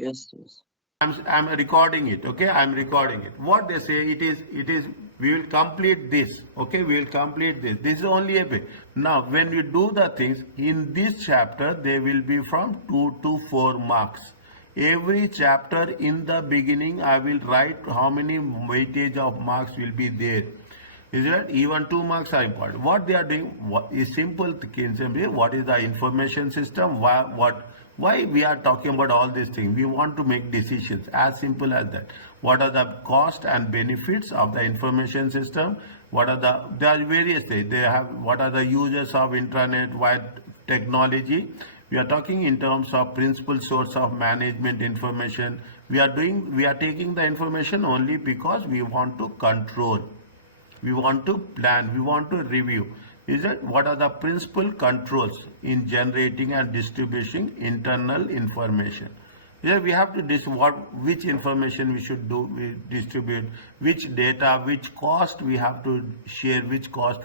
Yes, yes. I'm recording it. Okay, I'm recording it. What they say, it is we will complete this. Okay, we will complete this. This is only a bit. Now when we do the things in this chapter, they will be from 2 to 4 marks. Every chapter in the beginning I will write how many weightage of marks will be there. Is it even 2 marks are important? What they are doing is simple. What is the information system? Why we are talking about all these things? We want to make decisions, as simple as that. What are the cost and benefits of the information system? What are there are various things. They have what are the uses of intranet, wide technology. We are talking in terms of principal source of management information. We are taking the information only because we want to control, we want to plan, we want to review. Is it what are the principal controls in generating and distributing internal information? Yeah, we have to which information we should do, we distribute, which data, which cost we have to share, which cost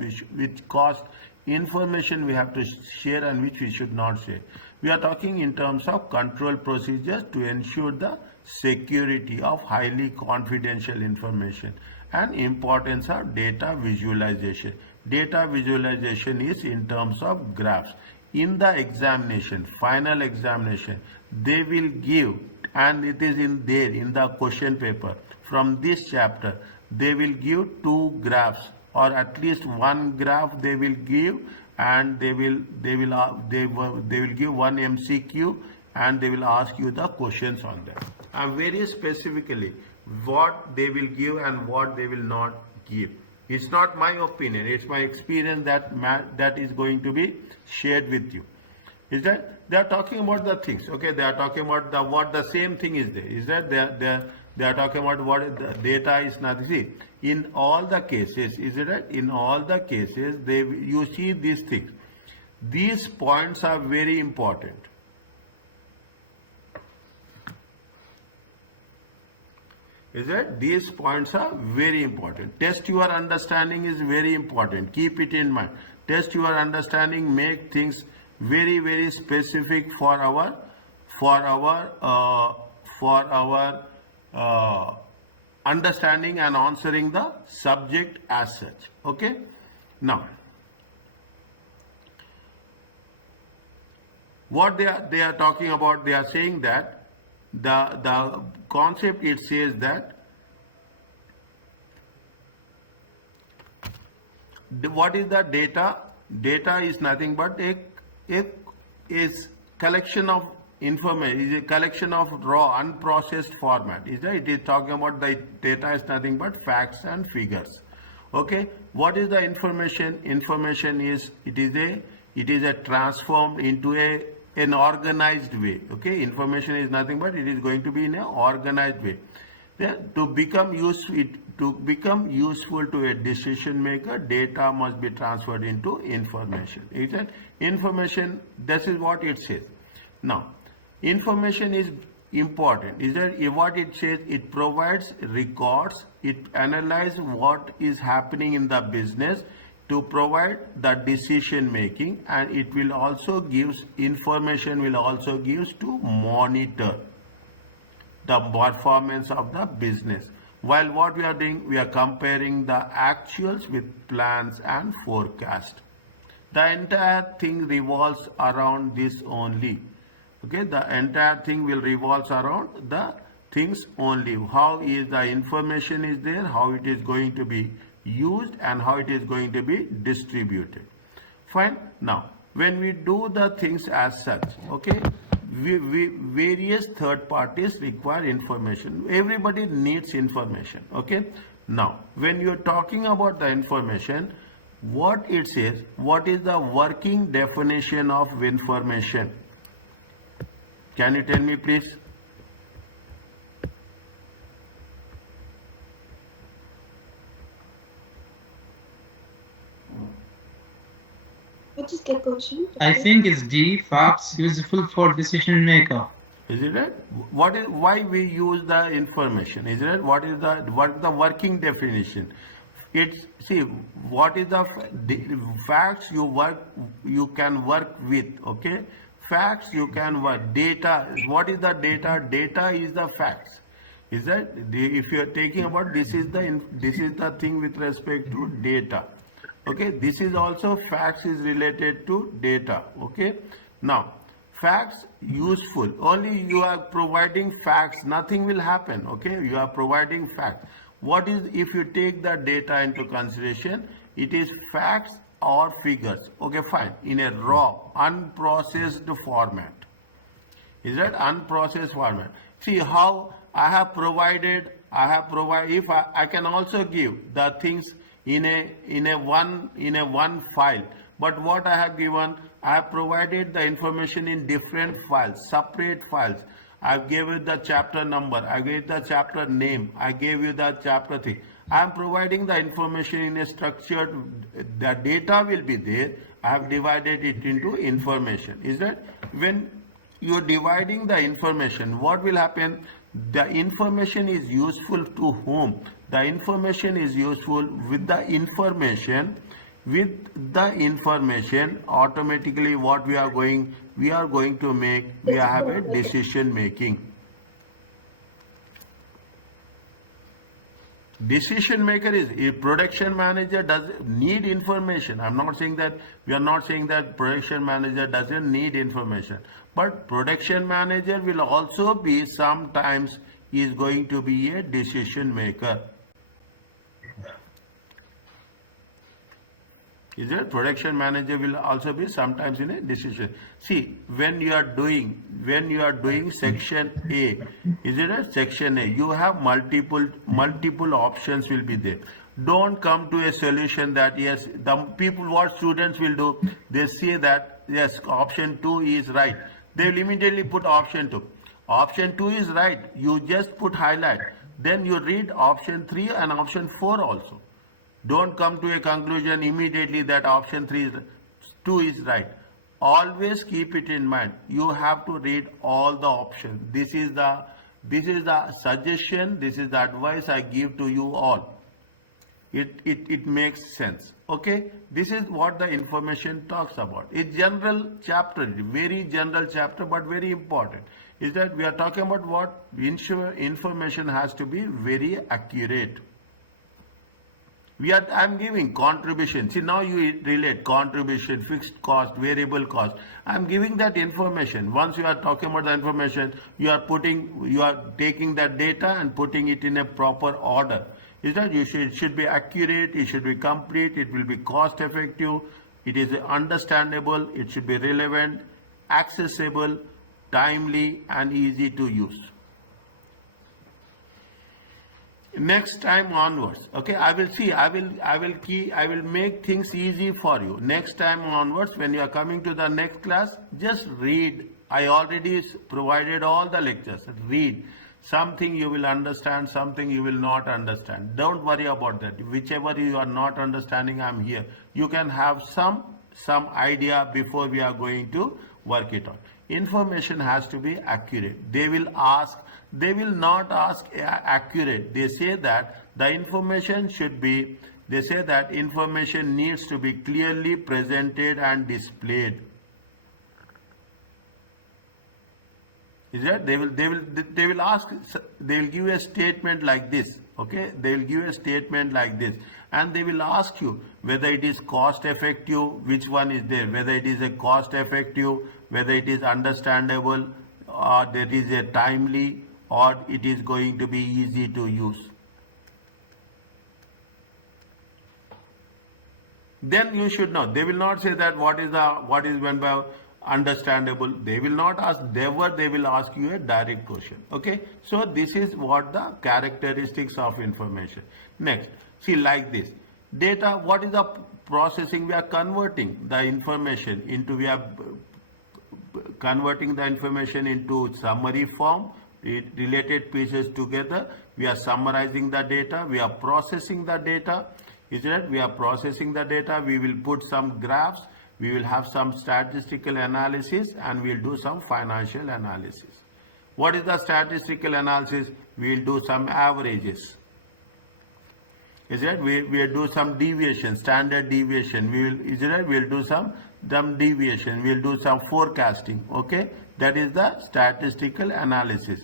information we have to share and which we should not share. We are talking in terms of control procedures to ensure the security of highly confidential information and importance of data visualization. Data visualization is in terms of graphs. In the examination, final examination, they will give, and it is in there in the question paper from this chapter, they will give 2 graphs or at least 1 graph they will give, and they will give 1 MCQ, and they will ask you the questions on that, and very specifically what they will give and what they will not give. It's not my opinion, it's my experience that is going to be shared with you. Is that they are talking about the things? Okay, they are talking about the same thing is there. Is that they are talking about what the data is nothing. See, in all the cases, is it right? In all the cases, you see these things. These points are very important. Is that these points are very important. Test your understanding is very important. Keep it in mind. Test your understanding. Make things very, very specific for our understanding and answering the subject as such. Okay. Now, what they are talking about, they are saying that the concept, it says that what is the data? Data is nothing but a collection of information, is a collection of raw unprocessed format. It is talking about the data is nothing but facts and figures. Okay, what is the information? Information is it is a transformed into an organized way. Okay, information is nothing but it is going to be in an organized way. To become useful to a decision maker, data must be transferred into information. Is that information? This is what it says. Now, information is important. Is that what it says? It provides records. It analyzes what is happening in the business to provide the decision making, and it will also gives information, will also gives to monitor the performance of the business. While what we are doing, we are comparing the actuals with plans and forecast. The entire thing revolves around this only. Okay, the entire thing will revolve around the things only. How is the information is there, how it is going to be used, and how it is going to be distributed. Fine. Now, when we do the things as such, okay, various third parties require information. Everybody needs information. Okay. Now, when you are talking about the information, what it says, what is the working definition of information? Can you tell me, please? What is the question? I think it's D. Facts useful for decision maker. Is it right? What is why we use the information? Is it right? What is the working definition? It's see what is the facts you can work with. Okay, Facts you can what? Data. What is the data? Data is the facts. Is that if you are taking about this is the thing with respect to data. Okay, this is also facts is related to data. Okay, now facts useful, only you are providing facts, nothing will happen. Okay, you are providing facts. What is, if you take the data into consideration, it is facts or figures. Okay, fine, in a raw unprocessed format. Is that unprocessed format? See how I have provided, if I can also give the things in a one file, but what I have given, I have provided the information in different files, separate files. I gave you the chapter number, I gave the chapter name, I gave you the chapter thing. I am providing the information in a structured, the data will be there. I have divided it into information. Is that when you are dividing the information, what will happen? The information is useful to whom? The information is useful with the information. With the information, automatically what we are going to make, we have a decision making. Decision maker is, if production manager does need information. I'm not saying that, we are not saying that production manager doesn't need information, but production manager will also be, sometimes is going to be a decision maker. Is it? Production manager will also be sometimes in a decision. See, when you are doing section A, is it a section A? You have multiple options will be there. Don't come to a solution that yes, the people, what students will do, they say that yes, option 2 is right. They will immediately put option 2. Option 2 is right. You just put highlight. Then you read option 3 and option 4 also. Don't come to a conclusion immediately that option 2 is right. Always keep it in mind. You have to read all the options. This is the suggestion, this is the advice I give to you all. It makes sense. Okay, this is what the information talks about. It's general chapter, very general chapter, but very important. Is that we are talking about what? Information has to be very accurate. I'm giving contribution. See, now you relate contribution, fixed cost, variable cost. I'm giving that information. Once you are talking about the information, you are taking that data and putting it in a proper order. Is that it should be accurate, it should be complete, it will be cost effective, it is understandable, it should be relevant, accessible, timely, and easy to use. Next time onwards, okay, I will make things easy for you. Next time onwards, when you are coming to the next class, just read. I already provided all the lectures. Read. Something you will understand, something you will not understand. Don't worry about that. Whichever you are not understanding, I'm here. You can have some idea before we are going to work it out. Information has to be accurate. They will not ask accurate. They say that the information should be, they say that information needs to be clearly presented and displayed. Is that they will ask, they will give a statement like this. Okay, they will give a statement like this, and they will ask you whether it is cost effective, which one is there, whether it is a cost effective, whether it is understandable, or that is a timely, or it is going to be easy to use. Then you should know. They will not say that what is meant by understandable. They will not ask, they will ask you a direct question. Okay, so this is what the characteristics of information. Next, see, like this data, what is the processing? We are converting the information into, summary form, related pieces together. We are summarizing the data, we are processing the data. Is it? We are processing the data. We will put some graphs, we will have some statistical analysis, and we will do some financial analysis. What is the statistical analysis? We will do some averages. Is it? We will do some deviation, standard deviation. We will do some some deviation, we'll do some forecasting, okay? That is the statistical analysis.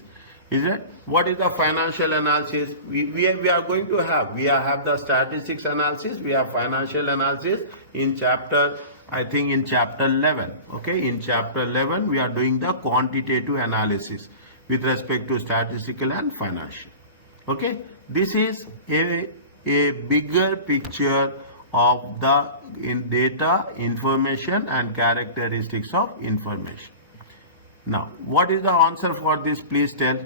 Is it? What is the financial analysis? We are going to have, we have the statistics analysis, we have financial analysis in chapter, I think in chapter 11, okay? In chapter 11, we are doing the quantitative analysis with respect to statistical and financial, okay? This is a bigger picture of the data, information and characteristics of information. Now, what is the answer for this? Please tell.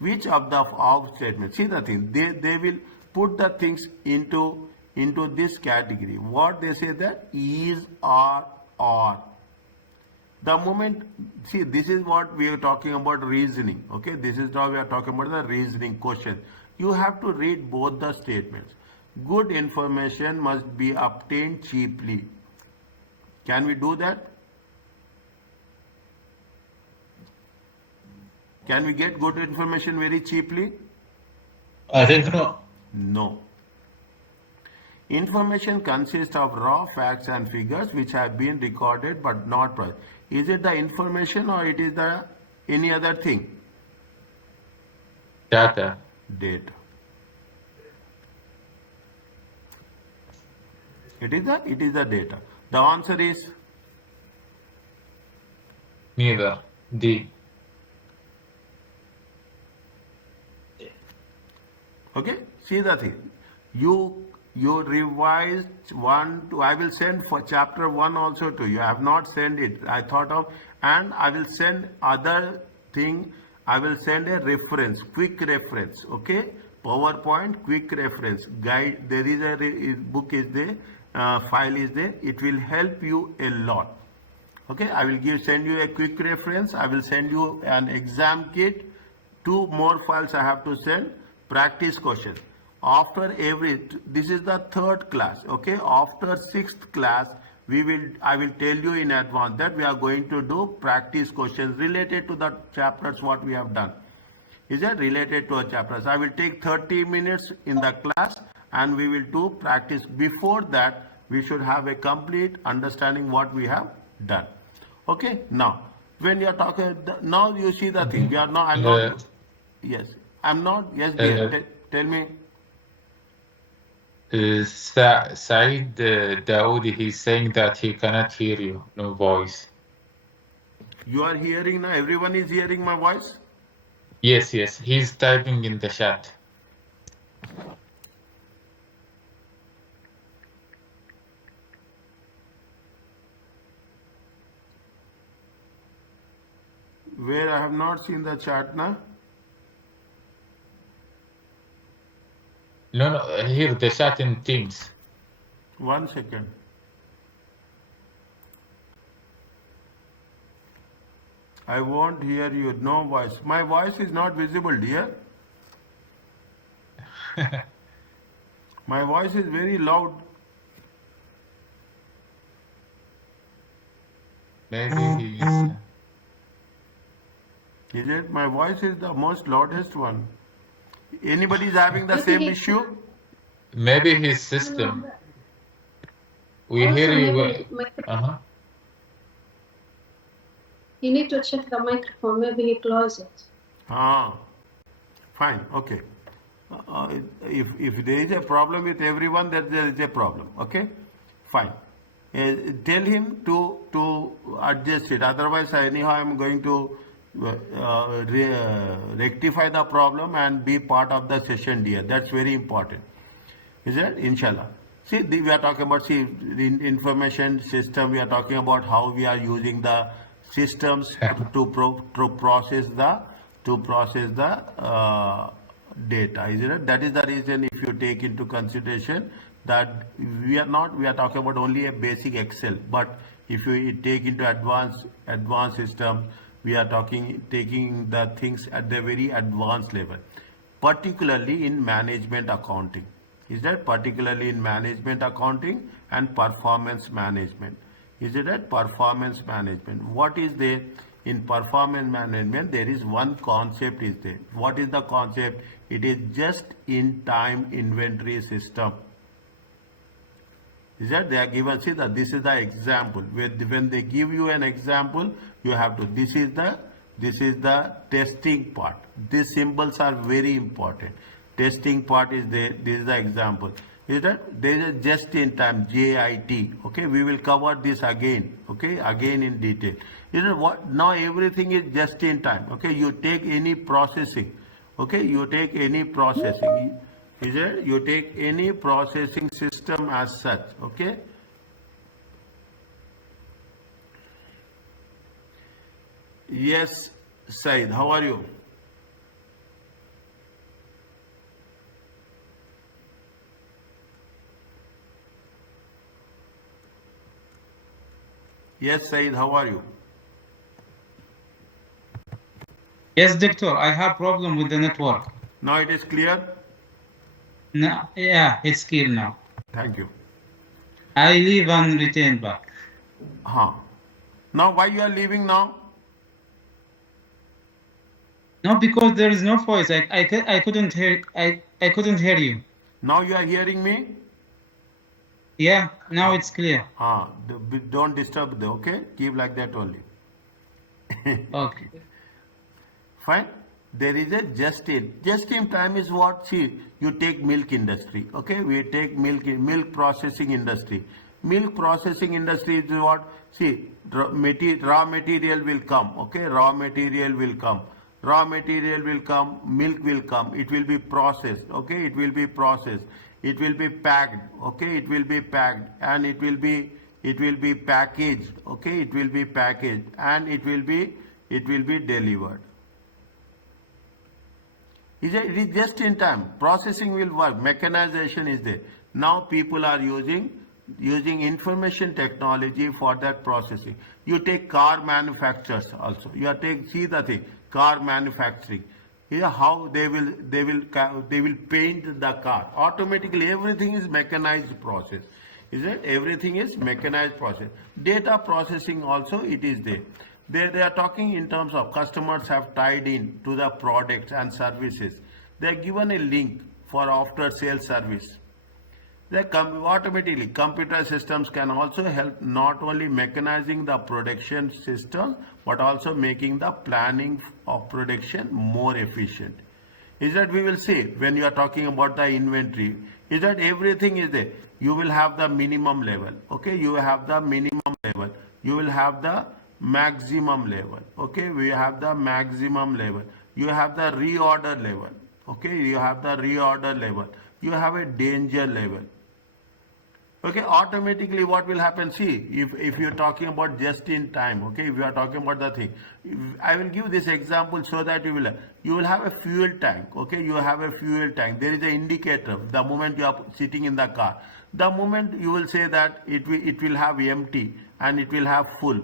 Which of the of statements? See the thing, they will put the things into this category. What they say that is or. The moment, see, this is what we are talking about reasoning, okay? This is how we are talking about the reasoning question. You have to read both the statements. Good information must be obtained cheaply. Can we do that? Can we get good information very cheaply? I think no. No. Information consists of raw facts and figures which have been recorded but not processed. Is it the information or it is the any other thing? Data. Data. It is the data. The answer is Neither. D. okay. See the thing. You revised 1 to, I will send for chapter 1 also to you. I have not sent it. I thought of, and I will send other thing. I will send a reference, quick reference, okay? PowerPoint quick reference guide. There is a book is there, file is there. It will help you a lot. Okay, I will send you a quick reference. I will send you an exam kit. 2 more files I have to send. Practice questions. After this is the 3rd class, okay? After 6th class, I will tell you in advance that we are going to do practice questions related to the chapters what we have done. Is that related to a chapters? I will take 30 minutes in the class and we will do practice. Before that, we should have a complete understanding what we have done. Okay, now when you are talking, now you see the thing. We are not, I'm not, yes, I'm not, yes, dear, tell me. Saeed Dawoodi, he's saying that he cannot hear you, no voice. You are hearing now, everyone is hearing my voice? Yes, he's typing in the chat. Where I have not seen the chat now? No, here the chat in Teams. 1 second. I won't hear you, no voice. My voice is not visible, dear. My voice is very loud. Maybe he is. Is it? My voice is the most loudest one. Anybody is having the same issue? Maybe his system. We Also, hear you. maybe you need to check the microphone. Maybe he closed it. Fine, okay. If there is a problem with everyone, that there is a problem. Okay, fine. Tell him to adjust it. Otherwise, anyhow, I am going to rectify the problem and be part of the session, dear. That's very important. Is it? Inshallah. See, we are talking about information system. We are talking about how we are using the systems to process the data. Is it? That is the reason, if you take into consideration that we are talking about only a basic Excel, but if you take into advanced system, we are taking the things at the very advanced level, particularly in management accounting. Is that particularly in management accounting and performance management? Is it that performance management? What is there in performance management? There is one concept is there. What is the concept? It is just in time inventory system. Is that they are given, see that this is the example. When they give you an example, you have to, this is the testing part. These symbols are very important. Testing part is there, this is the example. Is that there is a just in time, JIT. Okay, we will cover this again, okay, again in detail. Is that what now everything is just in time. Okay, you take any processing, okay, you take any processing. Is it? You take any processing system as such, okay? Yes, Said, how are you? Yes, Said, how are you? Yes, doctor, I have problem with the network. Now it is clear? No, yeah, it's clear now. Thank you. I leave and return back. Now why you are leaving now? No, because there is no voice. I couldn't hear you. Now you are hearing me? Yeah, now it's clear. Don't disturb the, okay? Keep like that only. Okay. Fine. There is a just in. Just in time is what? See, you take milk industry. Okay, we take milk processing industry. Milk processing industry is what? See, raw material will come. Okay, raw material will come. Raw material will come. Milk will come. It will be processed. Okay, it will be processed. It will be packed. Okay, it will be packed, and it will be packaged. Okay, it will be packaged, and it will be delivered. It is just in time. Processing will work. Mechanization is there. Now people are using information technology for that processing. You take car manufacturers also. See the thing, car manufacturing. Here how they will paint the car. Automatically everything is mechanized process. Is it? Everything is mechanized process. Data processing also it is there. They are talking in terms of customers have tied in to the products and services. They are given a link for after sales service. Automatically computer systems can also help not only mechanizing the production system but also making the planning of production more efficient. Is that we will see when you are talking about the inventory, is that everything is there. You will have the minimum level. Okay, you have the minimum level. You will have the maximum level. Okay, we have the maximum level. You have the reorder level. Okay, you have the reorder level. You have a danger level. Okay, automatically what will happen? See, if you're talking about just in time, okay, if you are talking about the thing, I will give this example so that you will have a fuel tank. Okay, you have a fuel tank. There is an indicator the moment you are sitting in the car. The moment you will say that it will have empty and it will have full.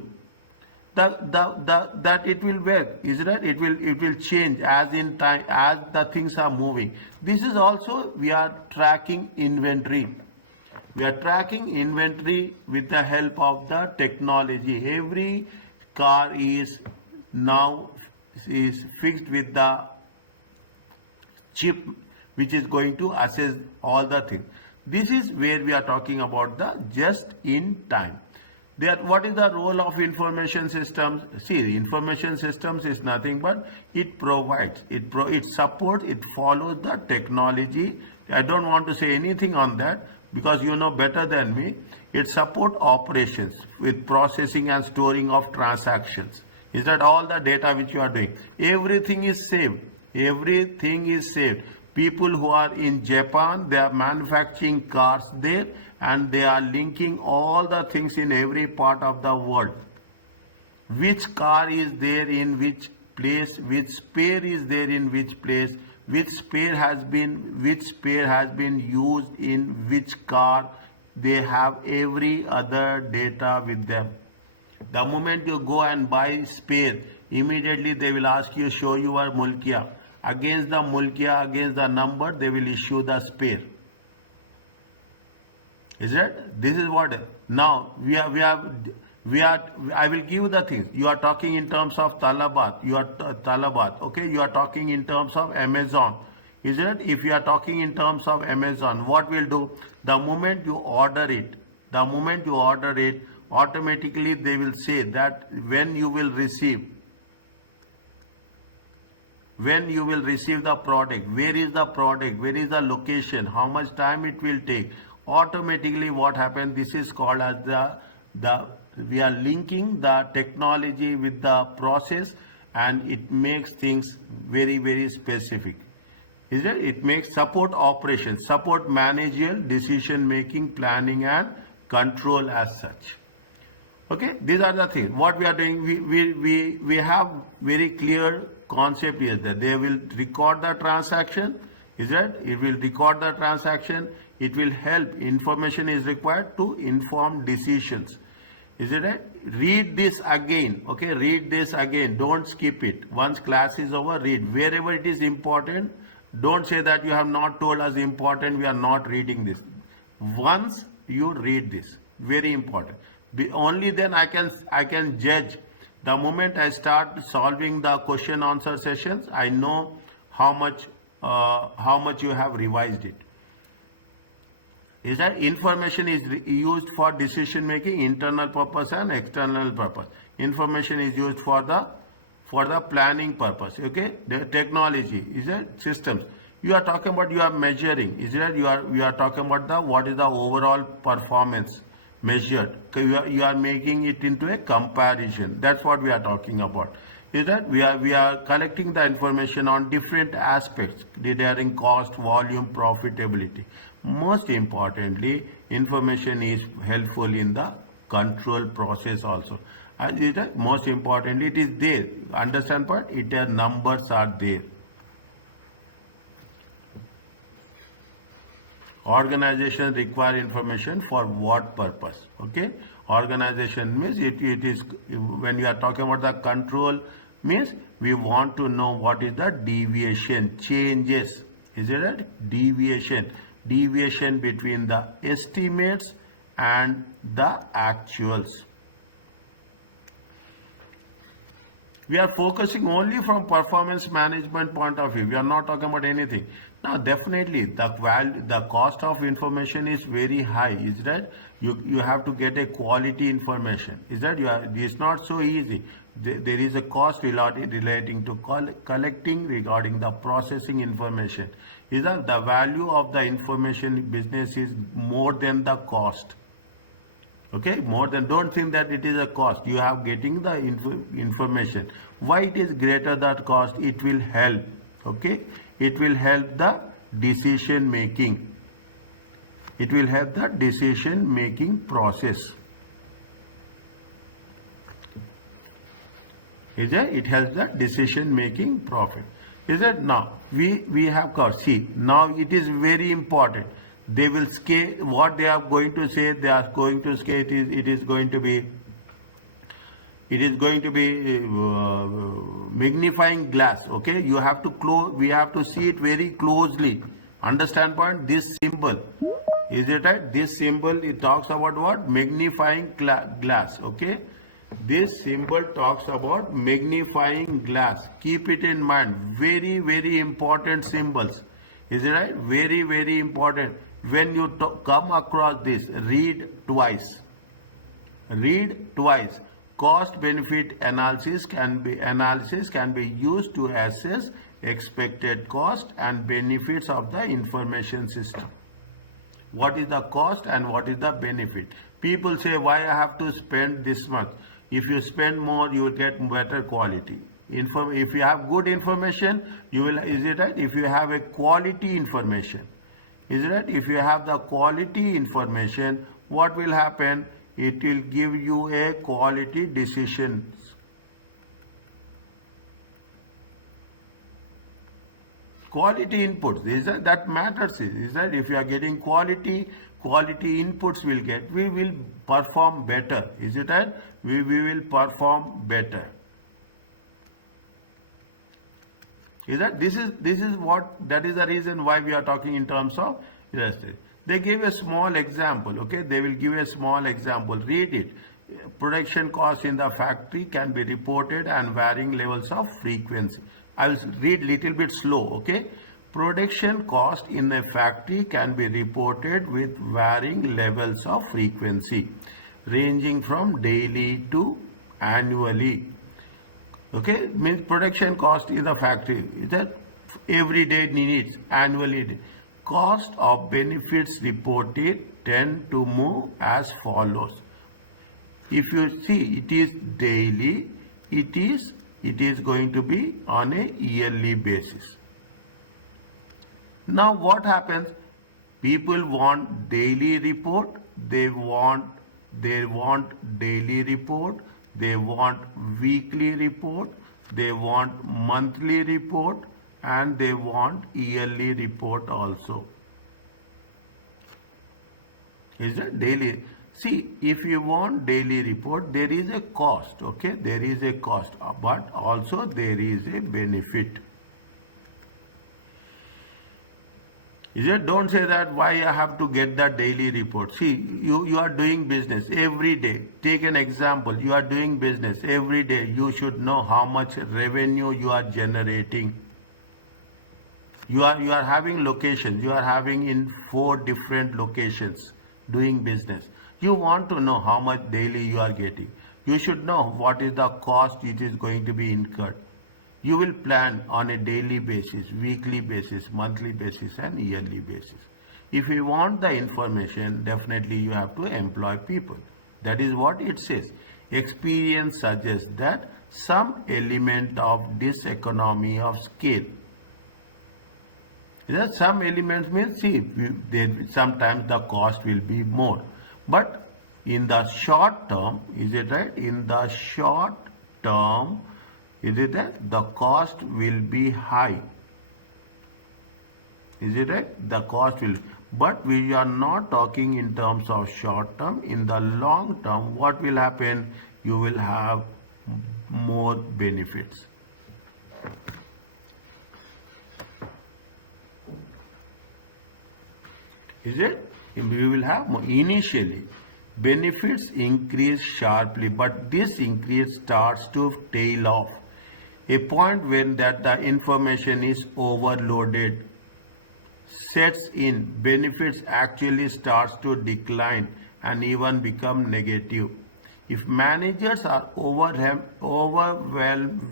That it will work, is that it will change as in time as the things are moving. This is also we are tracking inventory. We are tracking inventory with the help of the technology. Every car is now fixed with the chip which is going to assess all the things. This is where we are talking about the just in time. What is the role of information systems? See, the information systems is nothing but it provides, it supports, it follows the technology. I don't want to say anything on that because you know better than me. It supports operations with processing and storing of transactions. Is that all the data which you are doing? Everything is saved. Everything is saved. People who are in Japan, they are manufacturing cars there and they are linking all the things in every part of the world. Which car is there in which place, which spare is there in which place, which spare has been used in which car. They have every other data with them. The moment you go and buy spare, immediately they will ask you, show your mulkia. Against the mulkia, against the number, they will issue the spare. Is it? This is what now we are. I will give you the things. You are talking in terms of talabat. You are talabat. Okay. You are talking in terms of Amazon. Is it? If you are talking in terms of Amazon, what will do? The moment you order it, The moment you order it, automatically they will say that when you will receive the product, where is the product, where is the location, how much time it will take. Automatically what happens, this is called as the we are linking the technology with the process, and it makes things very, very specific. Is it? It makes support operations, support managerial, decision making, planning and control as such. Okay, these are the things. What we are doing, we have very clear concept here that they will record the transaction. Is that? It will record the transaction. It will help. Information is required to inform decisions. Is it right? Read this again. Okay, read this again. Don't skip it. Once class is over, read. Wherever it is important, don't say that you have not told us important, we are not reading this. Once you read this, very important. Only then I can judge. The moment I start solving the question answer sessions, I know how much you have revised it. Is that information is used for decision making, internal purpose and external purpose. Information is used for the planning purpose. Okay, the technology is a systems. You are talking about, you are measuring. Is that you are talking about what is the overall performance measured. You are making it into a comparison. That's what we are talking about. Is that we are collecting the information on different aspects regarding cost, volume, profitability. Most importantly, information is helpful in the control process also. Most importantly, it is there. Understand part? Numbers are there. Organization require information for what purpose? Okay, organization means it is, when you are talking about the control, means we want to know what is the deviation, changes. Is it right? Deviation between the estimates and the actuals. We are focusing only from performance management point of view. We are not talking about anything. Now, definitely the cost of information is very high. Is that you have to get a quality information. Is that it's not so easy. There is a cost relating to collecting regarding the processing information. Is that the value of the information business is more than the cost. Okay, more than, don't think that it is a cost. You have getting the information. Why it is greater that cost? It will help. Okay, it will help the decision making. It will help the decision making process. Is it? It helps the decision making profit. Is it? Now we have cost. See, now it is very important. They will scale what they are going to say. They are going to scale it is going to be magnifying glass. Okay, you have to close. We have to see it very closely. Understand point? This symbol, is it right? This symbol, it talks about what? Magnifying glass. Okay, this symbol talks about magnifying glass. Keep it in mind. Very, very important symbols. Is it right? Very, very important. When you come across this, read twice. Read twice. Cost benefit analysis can be used to assess expected cost and benefits of the information system. What is the cost and what is the benefit? People say, why I have to spend this much? If you spend more, you will get better quality. If you have good information, you will, is it right? If you have a quality information, is it right? If you have the quality information, what will happen? It will give you a quality decisions. Quality inputs, that matters. Is that if you are getting quality inputs we will perform better. Is it right? We will perform better. Is that this is that is the reason why we are talking in terms of industry. They give a small example. Okay, they will give a small example. Read it. Production costs in the factory can be reported and varying levels of frequency. I will read little bit slow. Okay, Production cost in a factory can be reported with varying levels of frequency, ranging from daily to annually. Okay, means production cost in the factory is that everyday needs, annually. Cost of benefits reported tend to move as follows. If you see it is daily, it is going to be on a yearly basis. Now what happens? People want daily report, they want daily report, they want weekly report, they want monthly report, and they want yearly report also. Is it daily? See, if you want daily report, there is a cost, okay? There is a cost, but also there is a benefit. Is it? Don't say that why I have to get the daily report. See, you are doing business every day. Take an example. You are doing business every day. You should know how much revenue you are generating. You are having locations. You are having in 4 different locations doing business. You want to know how much daily you are getting. You should know what is the cost it is going to be incurred. You will plan on a daily basis, weekly basis, monthly basis, and yearly basis. If you want the information, definitely you have to employ people. That is what it says. Experience suggests that some element of diseconomy of scale. That some elements means, see, sometimes the cost will be more. But in the short term, is it right? In the short term, is it that the cost will be high? Is it right? The cost will, but we are not talking in terms of short term. In the long term, what will happen? You will have more benefits. Is it? You will have more. Initially, benefits increase sharply, but this increase starts to tail off. A point when that the information is overloaded sets in, benefits actually starts to decline and even become negative. If managers are overwhelmed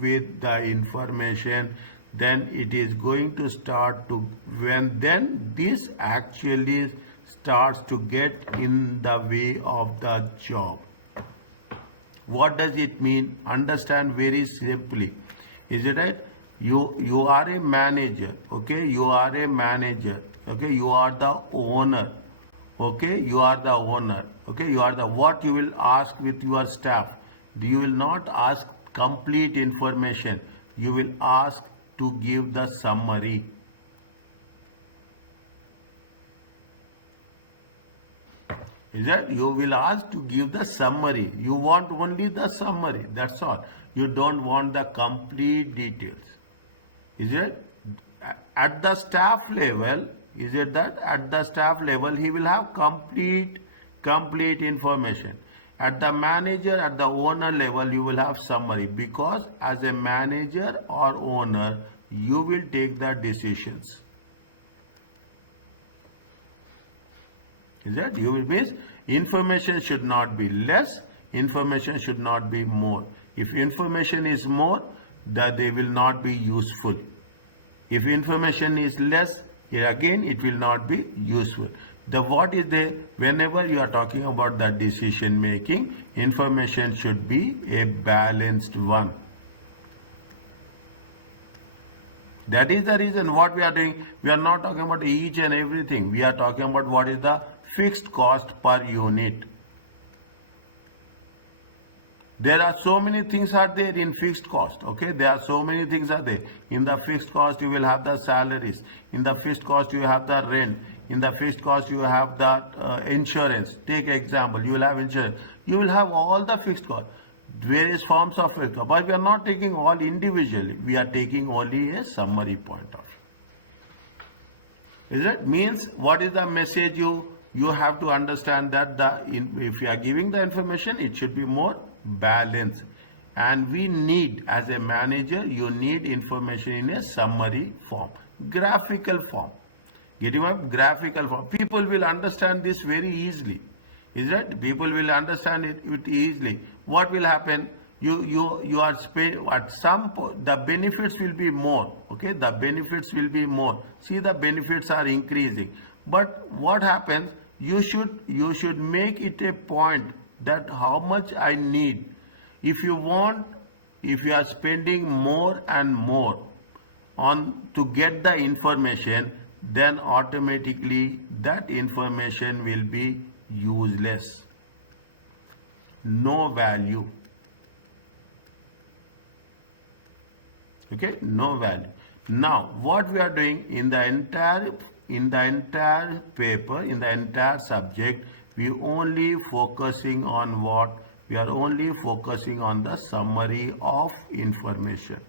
with the information, then it is going to start to, then this actually starts to get in the way of the job. What does it mean? Understand very simply. Is it right? You are a manager, okay? You are a manager, okay? You are the owner, okay? You are the owner, okay? You are the, what you will ask with your staff? You will not ask complete information. You will ask to give the summary. Is that? You will ask to give the summary. You want only the summary. That's all. You don't want the complete details. Is it? At the staff level, is it that? At the staff level, he will have complete information. At the manager, at the owner level, you will have summary, because as a manager or owner, you will take the decisions. Is that? You will means information should not be less, information should not be more. If information is more, that they will not be useful. If information is less, again it will not be useful. The what is the, whenever you are talking about the decision making, information should be a balanced one. That is the reason what we are doing. We are not talking about each and everything. We are talking about what is the fixed cost per unit. There are so many things are there in fixed cost, okay? There are so many things are there. In the fixed cost, you will have the salaries. In the fixed cost, you have the rent. In the fixed cost, you have the insurance. Take example, you will have insurance. You will have all the fixed cost, various forms of fixed cost. But we are not taking all individually. We are taking only a summary point of view. Is it? Means what is the message you have to understand that if you are giving the information, it should be more balanced. And we need, as a manager, you need information in a summary form, graphical form. Getting up graphical form. People will understand this very easily. Is that? People will understand it easily. What will happen? You are at the benefits will be more. Okay, the benefits will be more. See, the benefits are increasing. But what happens? You should make it a point that how much I need. If you are spending more and more on to get the information, then automatically that information will be useless, no value. Okay, no value. Now what we are doing in the entire paper, in the entire subject, we only focusing on what? We are only focusing on the summary of information.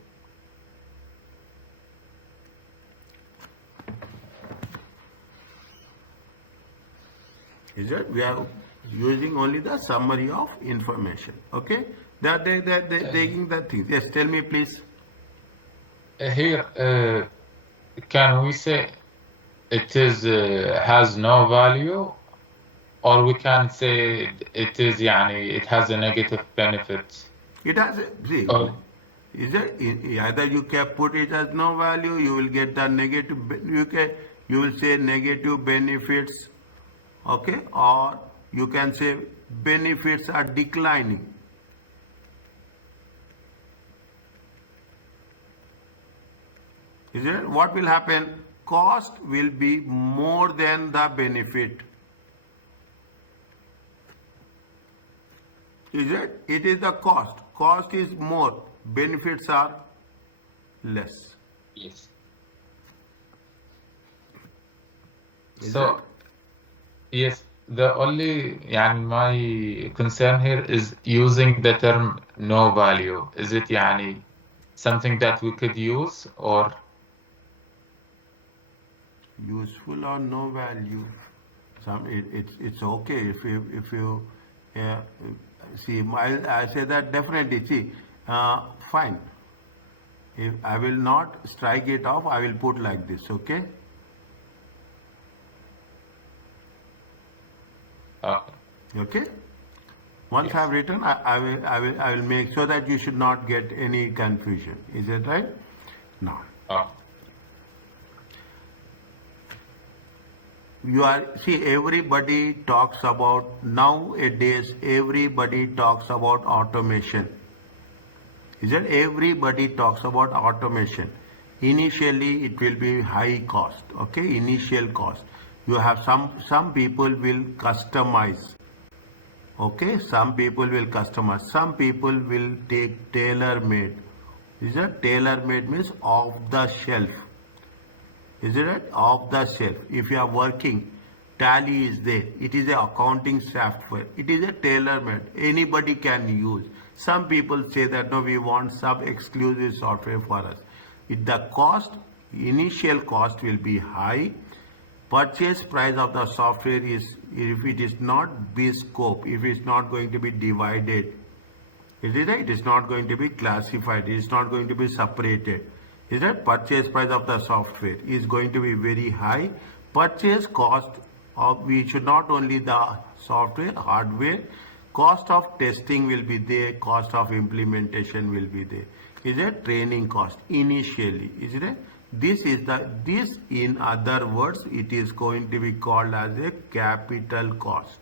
Is it? We are using only the summary of information. Okay? They're taking the things. Yes, tell me please. Here, can we say it is has no value, or we can say it is it has a negative benefit? It has see. Oh, Is it either you can put it as no value, you will get the negative. You will say negative benefits. Okay, or you can say benefits are declining. Is it? What will happen? Cost will be more than the benefit. Is it? It is the cost. Cost is more. Benefits are less. yes. Is So, it? yes, the only my concern here is using the term no value. Is it something that we could use, or Useful or no value? It's okay if you see. I say that definitely. See, fine. If I will not strike it off, I will put like this. Okay. Okay. Once Yes. I have written, I will make sure that you should not get any confusion. Is it right? Now, everybody talks about nowadays. Everybody talks about automation. Is it? Everybody talks about automation. Initially, it will be high cost. Okay, initial cost. You have some people will customize. Okay, some people will customize. Some people will take tailor made. Is it? Tailor made means off the shelf. Is it right? Off the shelf. If you are working, Tally is there. It is a accounting software. It is a tailor made. Anybody can use. Some people say that no, we want some exclusive software for us. The cost, initial cost will be high. Purchase price of the software is, if it is not bespoke, if it's not going to be divided, is it right? It is not going to be classified. It is not going to be separated. Is that purchase price of the software is going to be very high. Purchase cost of, we should not only the software, hardware, cost of testing will be there, cost of implementation will be there. Is a training cost initially. Is it? This in other words, it is going to be called as a capital cost.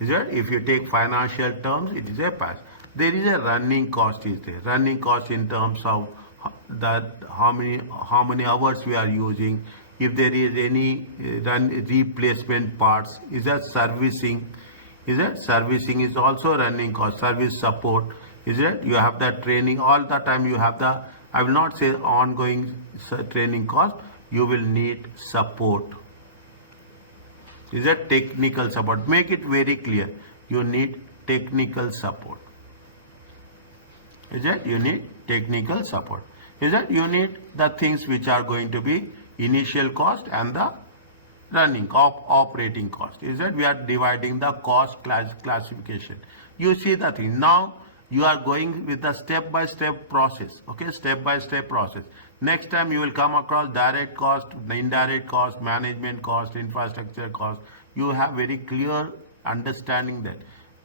Is it? If you take financial terms, it is a pass. There is a running cost is there. Running cost in terms of that how many hours we are using. If there is any replacement parts, is that servicing? Is that servicing is also running cost. Service support. Is it? You have that training all the time. You have the, I will not say ongoing training cost. You will need support. Is that technical support? Make it very clear. You need technical support. Is that you need technical support? Is that you need the things which are going to be initial cost and the running operating cost? Is that we are dividing the cost classification? You see the thing now. You are going with the step-by-step process, okay, step-by-step process. Next time you will come across direct cost, indirect cost, management cost, infrastructure cost. You have very clear understanding that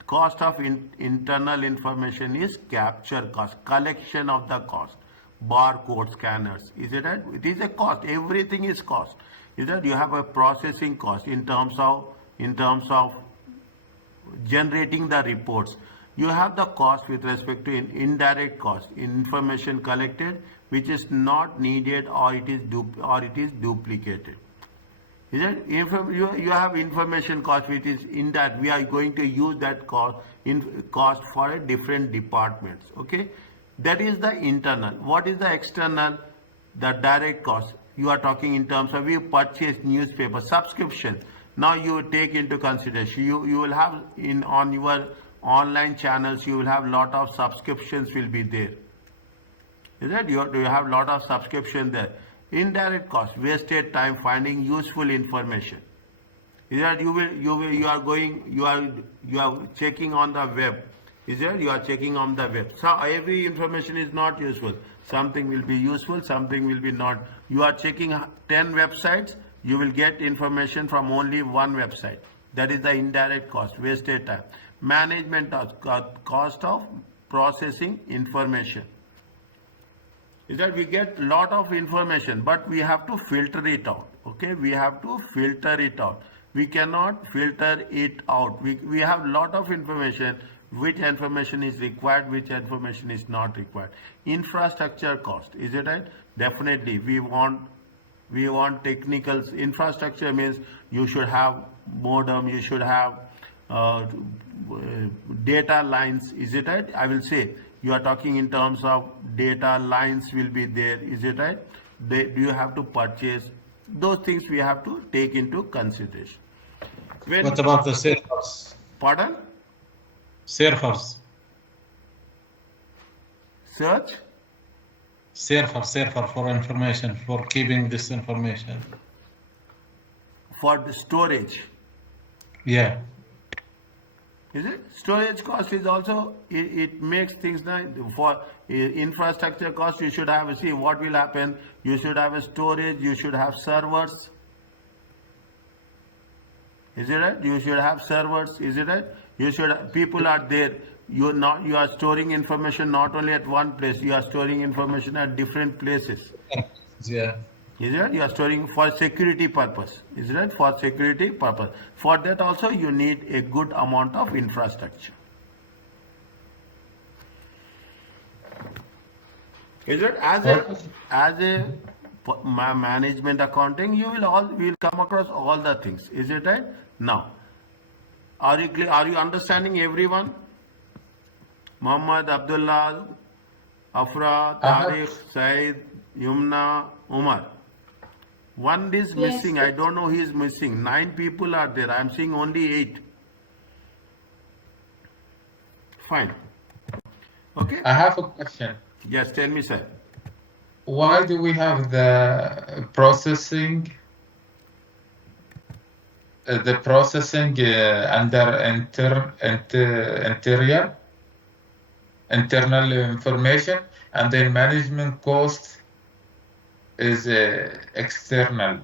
cost of internal information is capture cost, collection of the cost, barcode scanners. Is it right? It is a cost. Everything is cost. Is that you have a processing cost in terms of generating the reports. You have the cost with respect to indirect cost, information collected which is not needed or it is duplicated. Is it? You have information cost which is indirect. We are going to use that cost for a different departments. Okay, that is the internal. What is the external? The direct cost. You are talking in terms of you purchase newspaper subscription. Now you take into consideration. You will have on your online channels. You will have lot of subscriptions will be there. Is that you have lot of subscription there? Indirect cost, wasted time finding useful information. Is that you are checking on the web. Is that you are checking on the web. So every information is not useful. Something will be useful, something will be not. You are checking 10 websites, you will get information from only one website. That is the indirect cost, wasted time. Management cost of processing information. Is that we get lot of information, but we have to filter it out. Okay, we have to filter it out. We cannot filter it out. We have lot of information. Which information is required, which information is not required. Infrastructure cost, is it right? Definitely, we want technical infrastructure. Means you should have modem, you should have data lines. Is it right? I will say you are talking in terms of data lines will be there. Is it right? Do you have to purchase those things? We have to take into consideration. What about the servers? Pardon? Servers. Search? Server for information, for keeping this information. For the storage. Yeah. Is it? Storage cost is also, it makes things nice. For infrastructure cost, you should have, see what will happen. You should have a storage, you should have servers. Is it right? You should have servers. Is it right? You should, people are there. You are storing information not only at one place, you are storing information at different places. Yeah. Is it right? You are storing for security purpose. Is it right? For security purpose. For that also you need a good amount of infrastructure. Is it? As a management accounting, you will come across all the things. Is it right? Now, are you clear? Are you understanding everyone? Muhammad, Abdullah, Afra, Tariq, Said, Yumna, Umar. One is missing. I don't know who is missing. 9 people are there. I am seeing only 8. Fine. Okay. I have a question. Yes, tell me, sir. Why do we have the processing under internal information, and then management cost is external?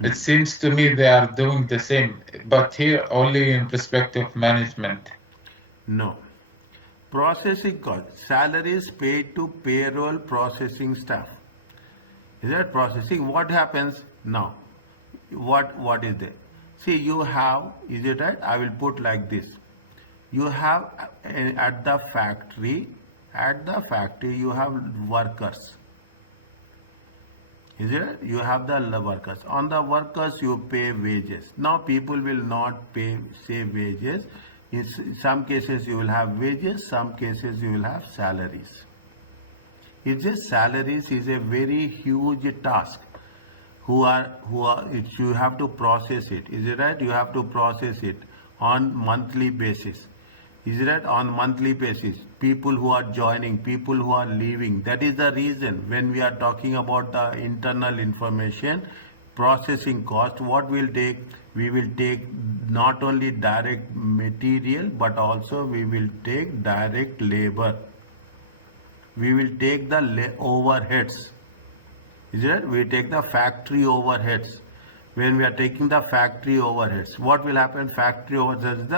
It seems to me they are doing the same, but here only in respect of management. No. Processing cost, salaries paid to payroll processing staff. Is that processing? What happens now? What is there? See, you have, is it right? I will put like this. You have at the factory you have workers. Is it? You have the workers. On the workers you pay wages. Now people will not say wages. In some cases you will have wages, some cases you will have salaries. It's just salaries is a very huge task. You have to process it. Is it right? You have to process it on monthly basis. Is it right? On monthly basis. People who are joining, people who are leaving. That is the reason when we are talking about the internal information, processing cost, what we'll take, we will take not only direct material, but also we will take direct labor. We will take the overheads. Is it? We take the factory overheads. When we are taking the factory overheads, what will happen? Factory overheads is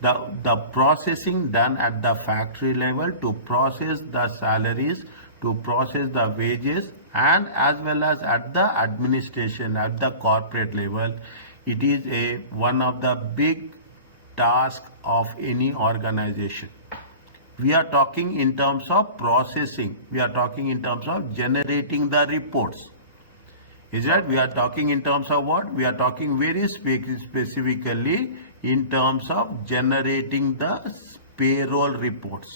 the processing done at the factory level to process the salaries, to process the wages, and as well as at the administration, at the corporate level. It is one of the big tasks of any organization. We are talking in terms of processing. We are talking in terms of generating the reports. Is that we are talking in terms of what? We are talking very specifically in terms of generating the payroll reports.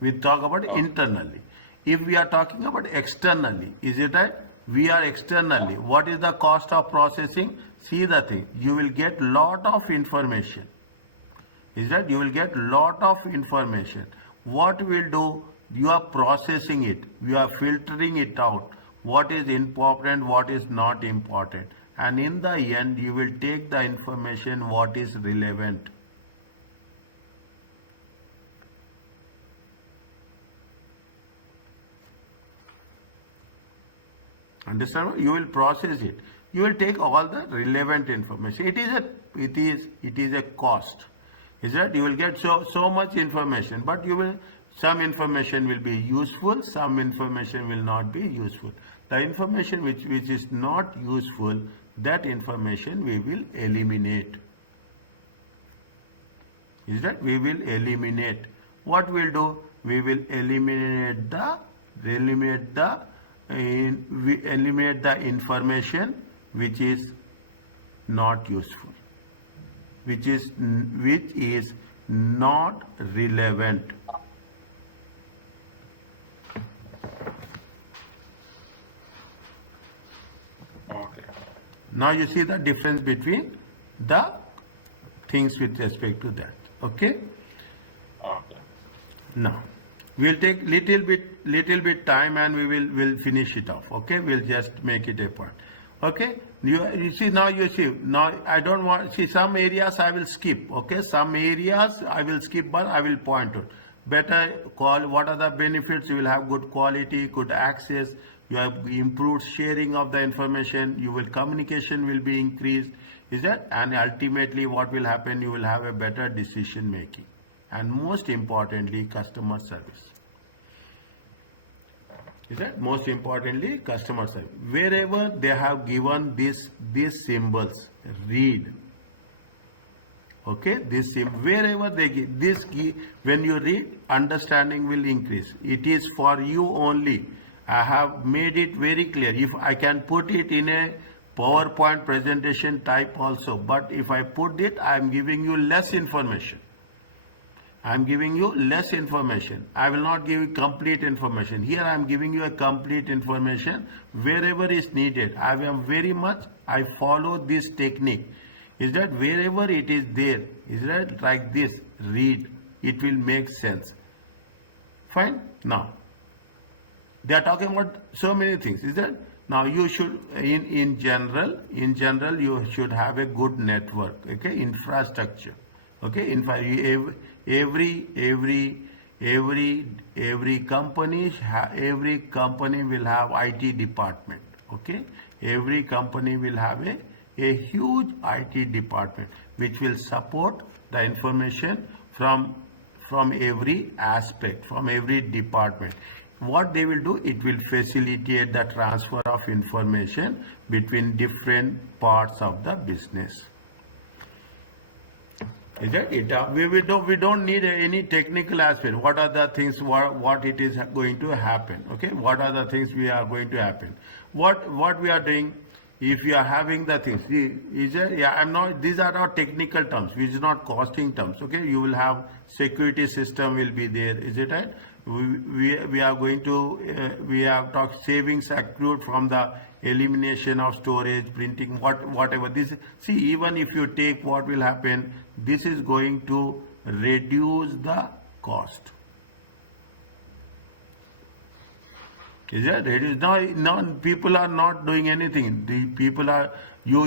We talk about internally. If we are talking about externally, is it right? We are externally. What is the cost of processing? See the thing. You will get lot of information. Is that you will get lot of information. What we'll do? You are processing it. You are filtering it out. What is important, what is not important. And in the end, you will take the information what is relevant. Understand? You will process it. You will take all the relevant information. It is a cost. Is that you will get so much information, but you will, some information will be useful, some information will not be useful. The information which is not useful, that information we will eliminate. Is that we will eliminate. What we'll do? We will eliminate the information which is not useful, which is not relevant. Okay. Now you see the difference between the things with respect to that. Okay. Okay. Now we'll take little bit time and we'll finish it off. Okay, we'll just make it a point. Okay, you see now I don't want, see some areas I will skip. Okay, some areas I will skip, but I will point out. Better call, what are the benefits? You will have good quality, good access, you have improved sharing of the information, communication will be increased. Is that? And ultimately what will happen? You will have a better decision making, and most importantly customer service. Is that? Most importantly customer service. Wherever they have given these symbols, read. Okay, wherever they give this key, when you read, understanding will increase. It is for you only. I have made it very clear. If I can put it in a PowerPoint presentation type also, but if I put it, I am giving you less information. I am giving you less information. I will not give you complete information. Here I am giving you a complete information wherever is needed. I follow this technique. Is that wherever it is there, is that like this, read, it will make sense. Fine. Now they are talking about so many things. Is that? Now you should, in general you should have a good network. Okay, infrastructure. Okay, in fact every company will have IT department. Okay, every company will have a huge IT department which will support the information from every aspect, from every department. What they will do, it will facilitate the transfer of information between different parts of the business. Is that it? We don't need any technical aspect. What are the things? What it is going to happen? Okay, what are the things we are going to happen? What we are doing? If you are having the things, I'm not. These are our technical terms, which is not costing terms. Okay, you will have security system will be there. Is it right? We are going to we have talked savings accrued from the elimination of storage, printing, whatever. This, see, even if you take, what will happen? This is going to reduce the cost. Is that it? Is now people are not doing anything. The people are you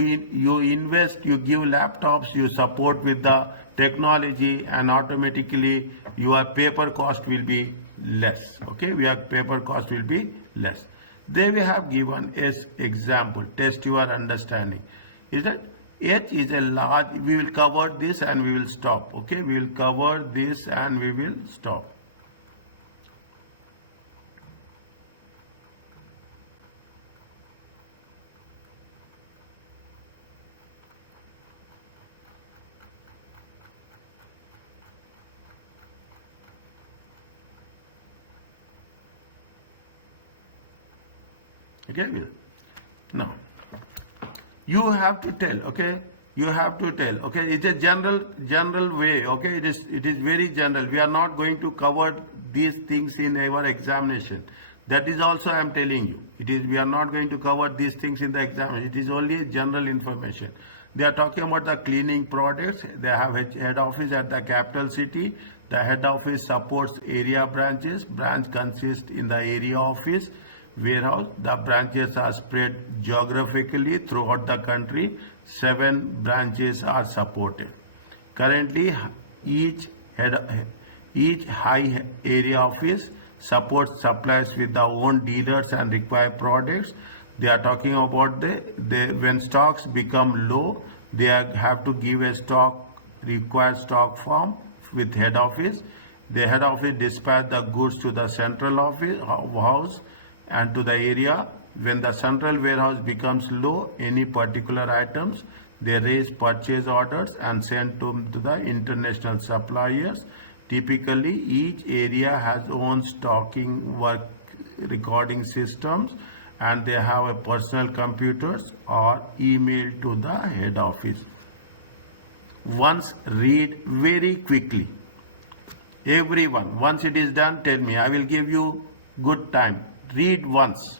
invest, you give laptops, you support with the technology, and automatically your paper cost will be less. Okay, your paper cost will be less. They we have given as example. Test your understanding. Is that H is a large. We will cover this and we will stop. Okay, we will cover this and we will stop. Okay, now you have to tell. Okay, you have to tell. Okay, it's a general way. Okay, it is very general. We are not going to cover these things in our examination. That is also I am telling you. It is we are not going to cover these things in the examination. It is only general information. They are talking about the cleaning products. They have a head office at the capital city. The head office supports area branches. Branch consists in the area office warehouse. The branches are spread geographically throughout the country. 7 branches are supported. Currently, each high area office supports supplies with their own dealers and required products. They are talking about when stocks become low, they have to give a required stock form with head office. The head office dispatch the goods to the central office house and to the area. When the central warehouse becomes low, any particular items, they raise purchase orders and send to the international suppliers. Typically, each area has own stocking work recording systems and they have a personal computers or email to the head office. Once read very quickly. Everyone, once it is done, tell me. I will give you good time. Read once.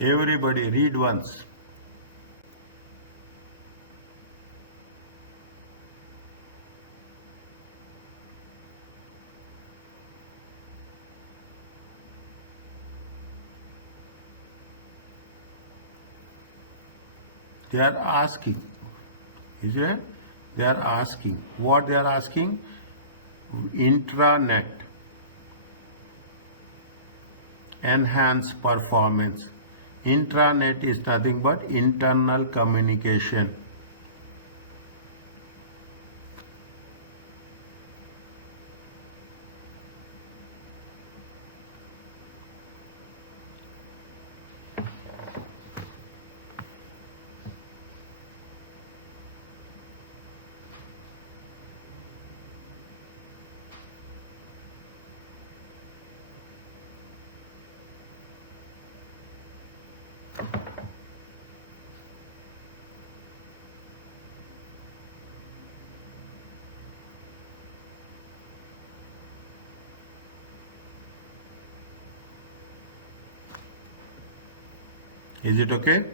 Everybody read once. They are asking, is it? They are asking. What they are asking? Intranet. Enhance performance. Intranet is nothing but internal communication. Is it okay?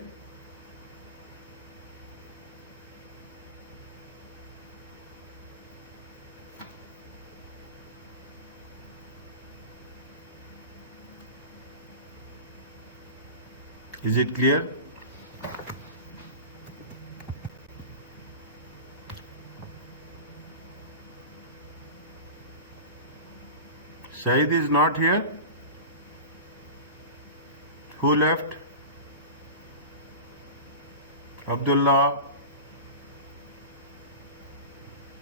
Is it clear? Said is not here. Who left? Abdullah.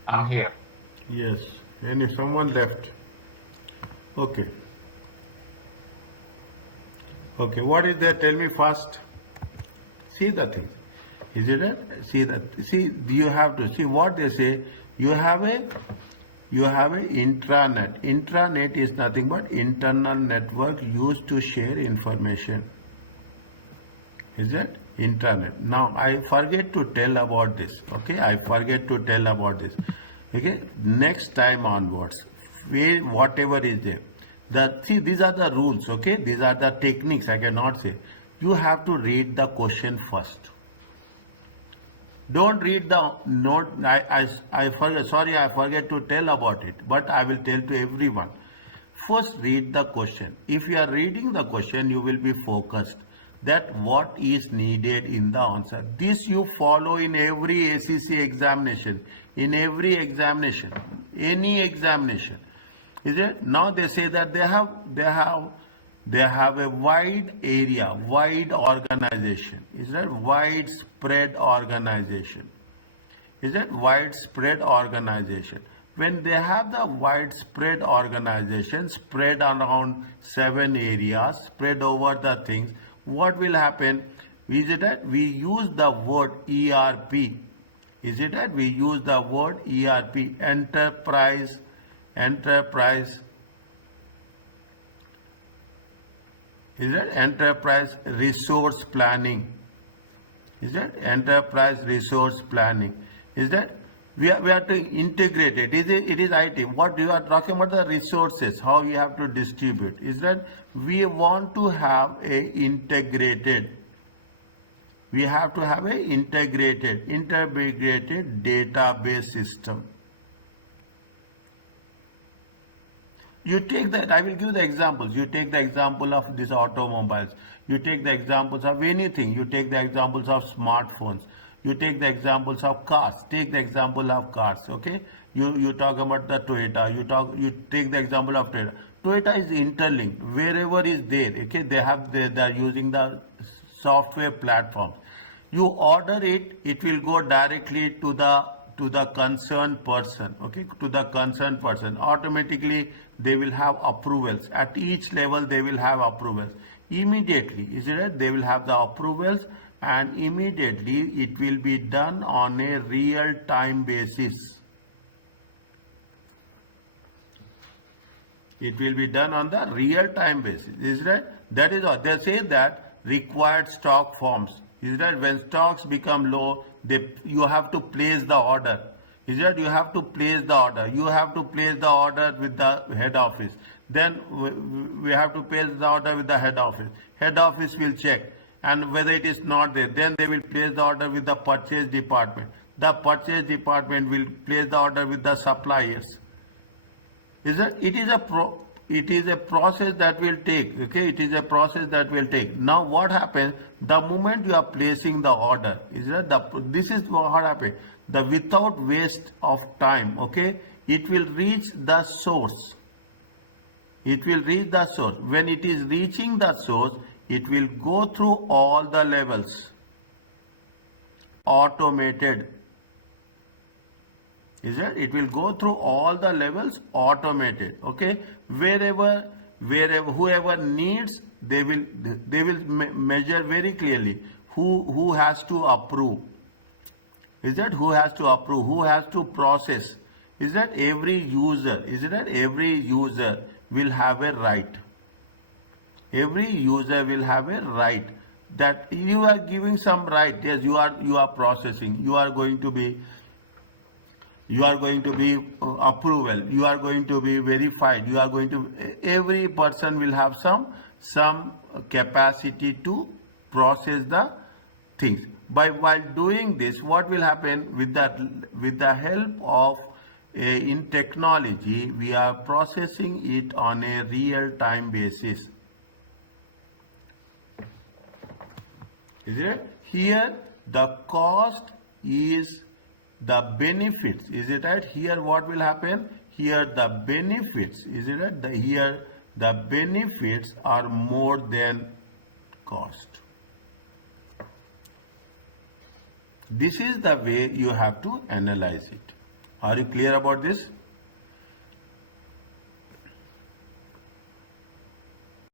I'm here. Yes. And if someone left. Okay. Okay, what is there? Tell me first. See the thing. Is it that? See that? See, you have to see what they say. You have a intranet. Intranet is nothing but internal network used to share information. Is it? Intranet. Now I forget to tell about this. Okay, I forget to tell about this. Okay, next time onwards, whatever is there. See, these are the rules. Okay, these are the techniques. I cannot say. You have to read the question first. Don't read the note. I forget. Sorry, I forget to tell about it. But I will tell to everyone. First, read the question. If you are reading the question, you will be focused that what is needed in the answer. This you follow in every ACC examination, in every examination, any examination. Is it? Now they say that they have a wide area, wide organization. Is that widespread organization? Is that widespread organization? When they have the widespread organization spread around 7 areas, spread over the things, what will happen? Is it that we use the word ERP? Is it that we use the word ERP, enterprise? Is that enterprise resource planning? Is that enterprise resource planning? Is that we have to integrate it? It is IT. What you are talking about the resources, how you have to distribute? Is that we want to have a integrated? We have to have a integrated database system. You take that, I will give the examples. You take the example of these automobiles. You take the examples of anything. You take the examples of smartphones. You take the examples of cars. Take the example of cars. Okay. You talk about the Toyota. You take the example of Toyota. Toyota is interlinked wherever is there. Okay. They are using the software platforms. You order it, it will go directly to the concerned person. Okay. To the concerned person. Automatically they will have approvals. At each level they will have approvals. Immediately, is it right? They will have the approvals and immediately it will be done on a real-time basis. It will be done on the real-time basis. Is it right? That is all. They say that required stock forms. Is that when stocks become low, you have to place the order. Is that you have to place the order. You have to place the order with the head office. Then we have to place the order with the head office. Head office will check, and whether it is not there, then they will place the order with the purchase department. The purchase department will place the order with the suppliers. It is a process that will take. Okay, it is a process that will take. Now what happens? The moment you are placing the order, this is what happens. Without waste of time, okay, it will reach the source. It will reach the source. When it is reaching the source, it will go through all the levels. Automated. It will go through all the levels automated. Okay. Wherever whoever needs, they will measure very clearly who has to approve. Who has to approve? Who has to process? Every user? Every user will have a right. Every user will have a right. That you are giving some right. Yes, you are processing. You are going to be approval. You are going to be verified. You are going to. Every person will have some capacity to process the things. While doing this, what will happen with the help of in technology, we are processing it on a real-time basis. Is it? Here the cost is the benefits. Is it right? Here what will happen? Here the benefits. Is it right? Here the benefits are more than cost. This is the way you have to analyze it. Are you clear about this?